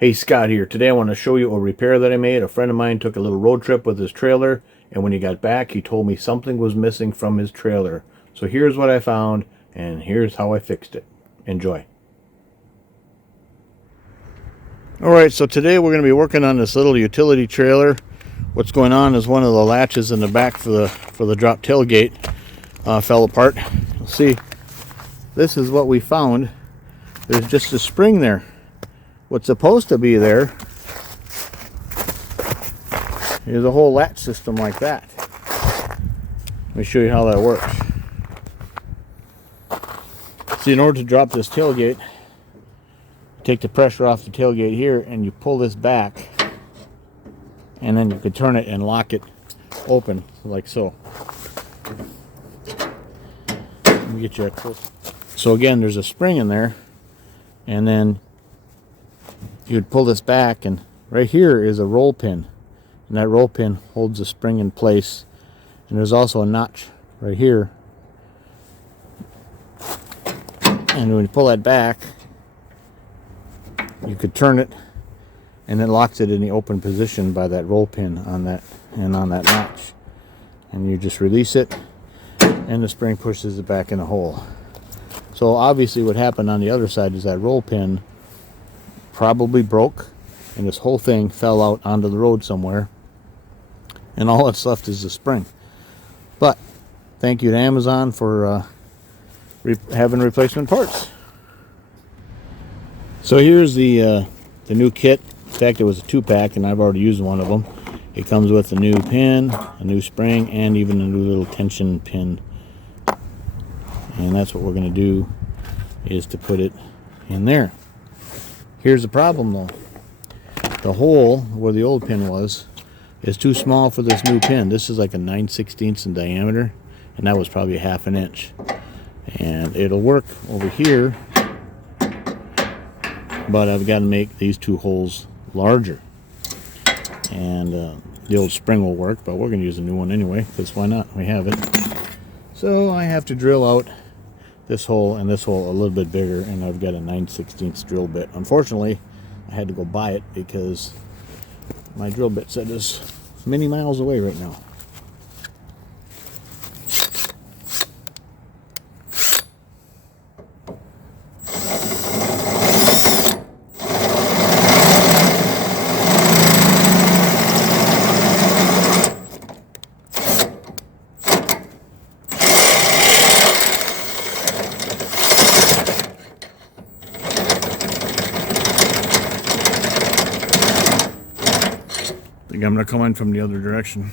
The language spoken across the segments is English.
Hey, Scott here. Today I want to show you a repair that I made. A friend of mine took a little road trip with his trailer, and when he got back, he told me something was missing from his trailer. So here's what I found, and here's how I fixed it. Enjoy. Alright, so today we're going to be working on this little utility trailer. What's going on is one of the latches in the back for the drop tailgate fell apart. You'll see, this is what we found. There's just a spring there. What's supposed to be there is a whole latch system like that. Let me show you how that works. See, in order to drop this tailgate, take the pressure off the tailgate here and you pull this back, and then you can turn it and lock it open like so. Let me get you up close. So again, there's a spring in there, and then you'd pull this back, and right here is a roll pin, and that roll pin holds the spring in place. And there's also a notch right here, and when you pull that back, you could turn it, and it locks it in the open position by that roll pin on that and on that notch. And you just release it, and the spring pushes it back in the hole. So obviously what happened on the other side is that roll pin probably broke, and this whole thing fell out onto the road somewhere, and all that's left is the spring. But thank you to Amazon for having replacement parts. So here's the new kit. In fact, it was a 2-pack, and I've already used one of them. It comes with a new pin, a new spring, and even a new little tension pin. And that's what we're going to do, is to put it in there. Here's the problem though. The hole where the old pin was is too small for this new pin. This is like a 9/16 in diameter, and that was probably a 1/2 inch. And it'll work over here, but I've got to make these two holes larger. And the old spring will work, but we're going to use a new one anyway, because why not? We have it. So I have to drill out this hole and this hole a little bit bigger, and I've got a 9/16 drill bit. Unfortunately, I had to go buy it because my drill bit set is many miles away right now. I think I'm going to come in from the other direction.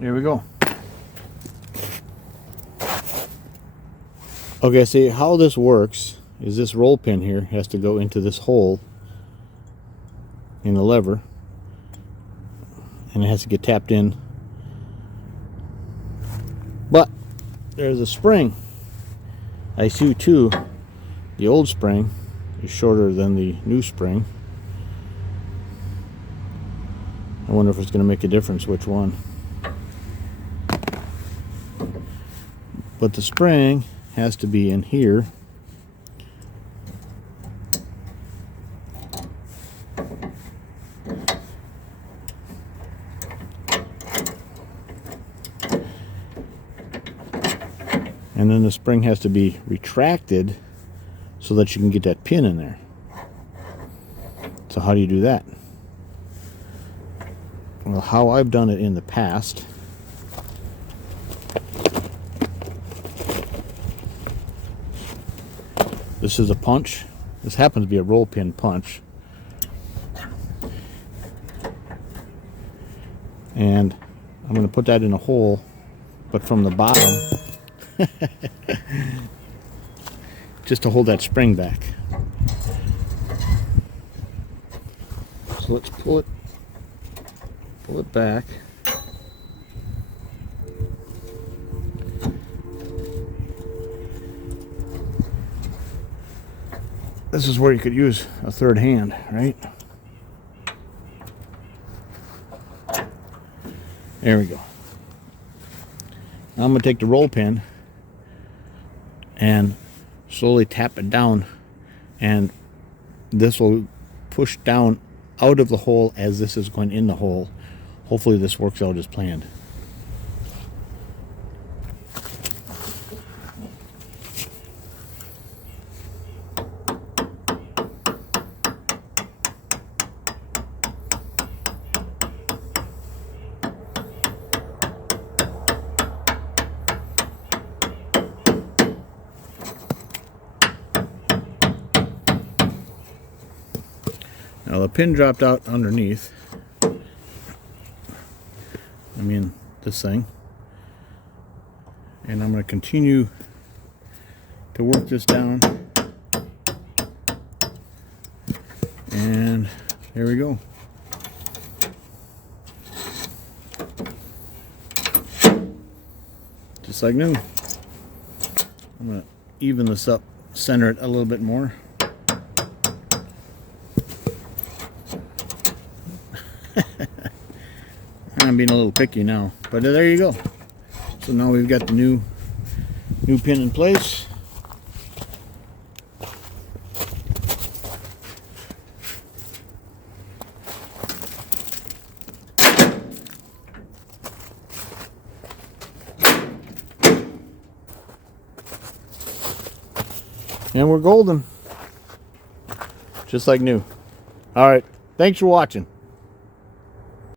Here we go. Okay, see how this works is this roll pin here has to go into this hole in the lever, and it has to get tapped in. But there's a spring. I see too, the old spring is shorter than the new spring. I wonder if it's going to make a difference which one. But the spring has to be in here. And then the spring has to be retracted so that you can get that pin in there. So how do you do that? Well, how I've done it in the past, this is a punch. This happens to be a roll pin punch. And I'm going to put that in a hole, but from the bottom, just to hold that spring back. So let's pull it pull it back. This is where you could use a third hand, right? There we go. Now I'm going to take the roll pin and slowly tap it down, and this will push down out of the hole as this is going in the hole. Hopefully this works out as planned. Now the pin dropped out underneath. I mean, this thing. And I'm going to continue to work this down. And there we go. Just like new. I'm going to even this up, center it a little bit more. I'm being a little picky now, but there you go. So now we've got the new pin in place. And we're golden. Just like new. All right. Thanks for watching.